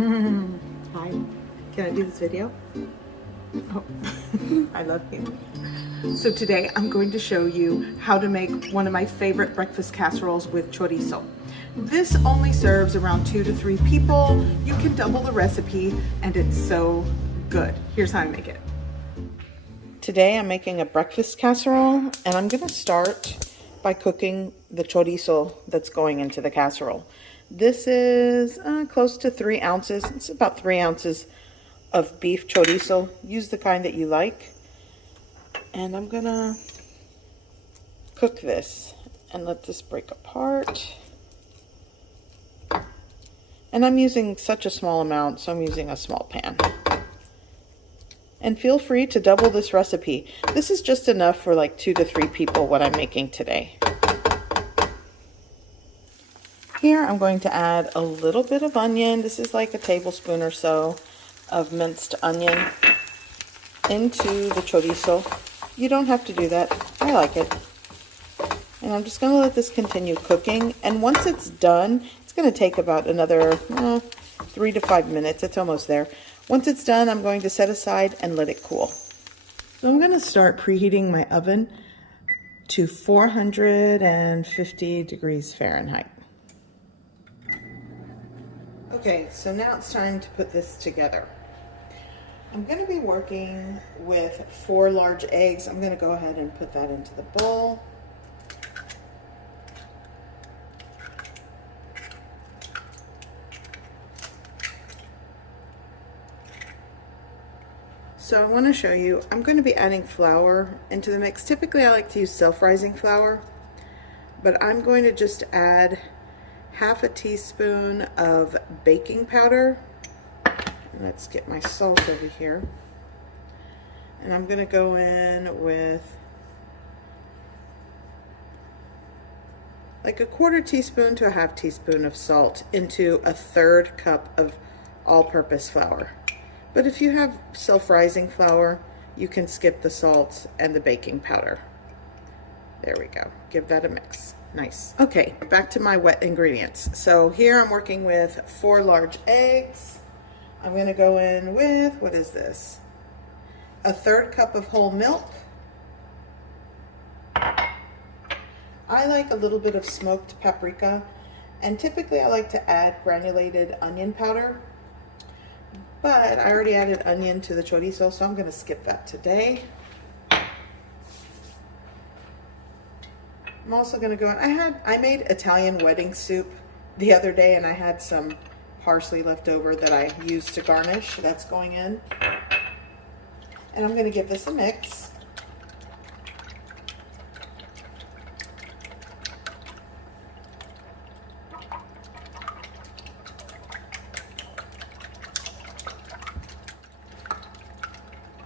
Hi, can I do this video? Oh, I love you. So today I'm going to show you how to make one of my favorite breakfast casseroles with chorizo. This only serves around 2 to 3 people. You can double the recipe and it's so good. Here's how I make it. Today I'm making a breakfast casserole and I'm going to start by cooking the chorizo that's going into the casserole. This is close to 3 ounces. It's about 3 ounces of beef chorizo. Use the kind that you like. And I'm gonna cook this and let this break apart. And I'm using such a small amount, so I'm using a small pan. And feel free to double this recipe. This is just enough for like 2 to 3 people what I'm making today. Here I'm going to add a little bit of onion. This is like a tablespoon or so of minced onion into the chorizo. You don't have to do that. I like it. And I'm just going to let this continue cooking. And once it's done, it's going to take about another 3 to 5 minutes. It's almost there. Once it's done, I'm going to set aside and let it cool. So I'm going to start preheating my oven to 450 degrees Fahrenheit. Okay, so now it's time to put this together. I'm going to be working with 4 large eggs. I'm going to go ahead and put that into the bowl. So I want to show you, I'm going to be adding flour into the mix. Typically I like to use self-rising flour, but I'm going to just add half a teaspoon of baking powder. Let's get my salt over here. And I'm going to go in with like a 1/4 teaspoon to a 1/2 teaspoon of salt into a 1/3 cup of all-purpose flour. But if you have self-rising flour, you can skip the salt and the baking powder. There we go. Give that a mix. Nice. Okay, back to my wet ingredients. So here I'm working with 4 large eggs. I'm going to go in with, what is this? A 1/3 cup of whole milk. I like a little bit of smoked paprika, and typically I like to add granulated onion powder, but I already added onion to the chorizo, so I'm going to skip that today. I'm also going to go in, I made Italian wedding soup the other day, and I had some parsley left over that I used to garnish. That's going in. And I'm going to give this a mix.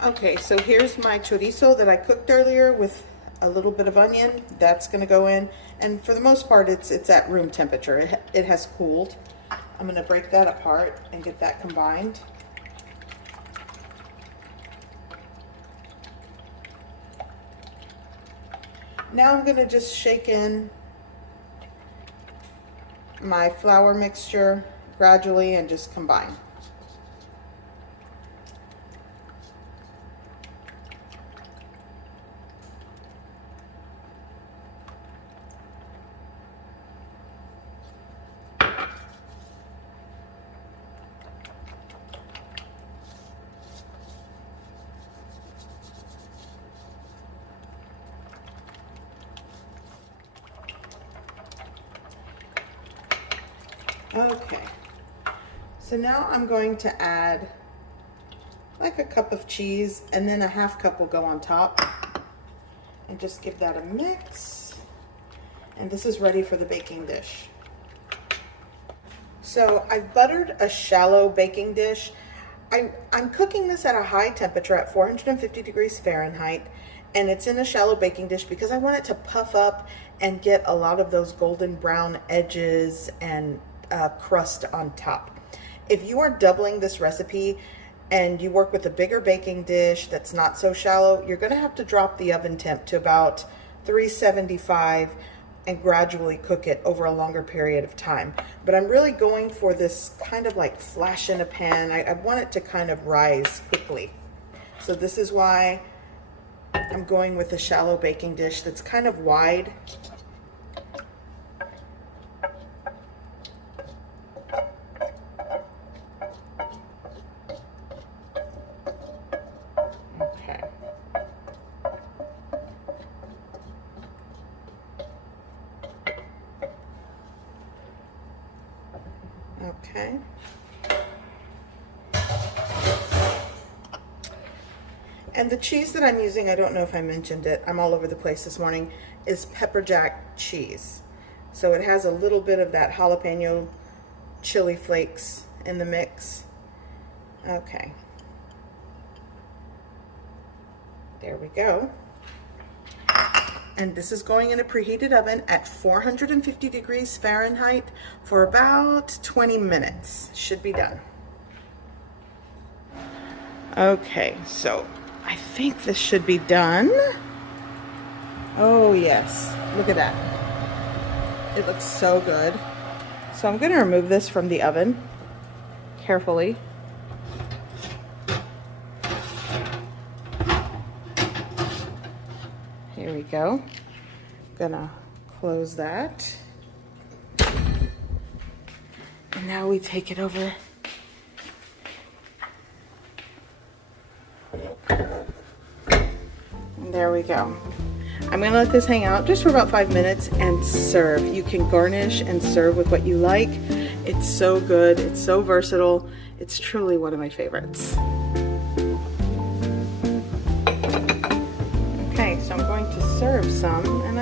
Okay, so here's my chorizo that I cooked earlier with a little bit of onion. That's going to go in, and for the most part it's at room temperature. It has cooled. I'm going to break that apart and get that combined. Now I'm going to just shake in my flour mixture gradually and just combine. Okay, so now I'm going to add like a cup of cheese, and then a 1/2 cup will go on top, and just give that a mix. And this is ready for the baking dish. So I've buttered a shallow baking dish. I'm cooking this at a high temperature at 450 degrees Fahrenheit, and it's in a shallow baking dish because I want it to puff up and get a lot of those golden brown edges and crust on top. If you are doubling this recipe and you work with a bigger baking dish that's not so shallow, you're going to have to drop the oven temp to about 375 and gradually cook it over a longer period of time. But I'm really going for this kind of like flash in a pan. I want it to kind of rise quickly. So this is why I'm going with a shallow baking dish that's kind of wide. Okay. And the cheese that I'm using, I don't know if I mentioned it, I'm all over the place this morning, is pepper jack cheese. So it has a little bit of that jalapeno chili flakes in the mix. Okay. There we go. And this is going in a preheated oven at 450 degrees Fahrenheit for about 20 minutes. Should be done. Okay, so I think this should be done. Oh yes, look at that. It looks so good. So I'm gonna remove this from the oven carefully. Here we go. Gonna close that. And now we take it over. And there we go. I'm gonna let this hang out just for about 5 minutes and serve. You can garnish and serve with what you like. It's so good, it's so versatile. It's truly one of my favorites. Okay, so I'm going to serve some, and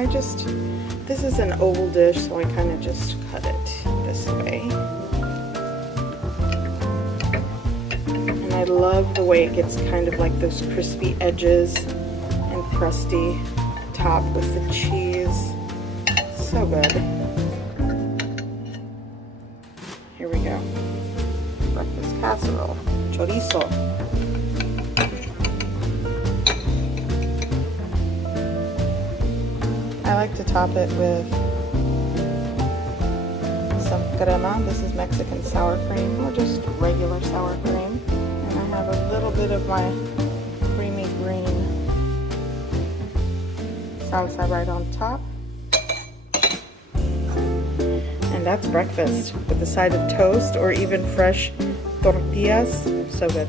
this is an oval dish, so I kind of just cut it this way. And I love the way it gets kind of like those crispy edges and crusty top with the cheese. So good. Here we go. Breakfast casserole, chorizo. I like to top it with some crema. This is Mexican sour cream, or just regular sour cream. And I have a little bit of my creamy green salsa right on top. And that's breakfast with a side of toast or even fresh tortillas. So good.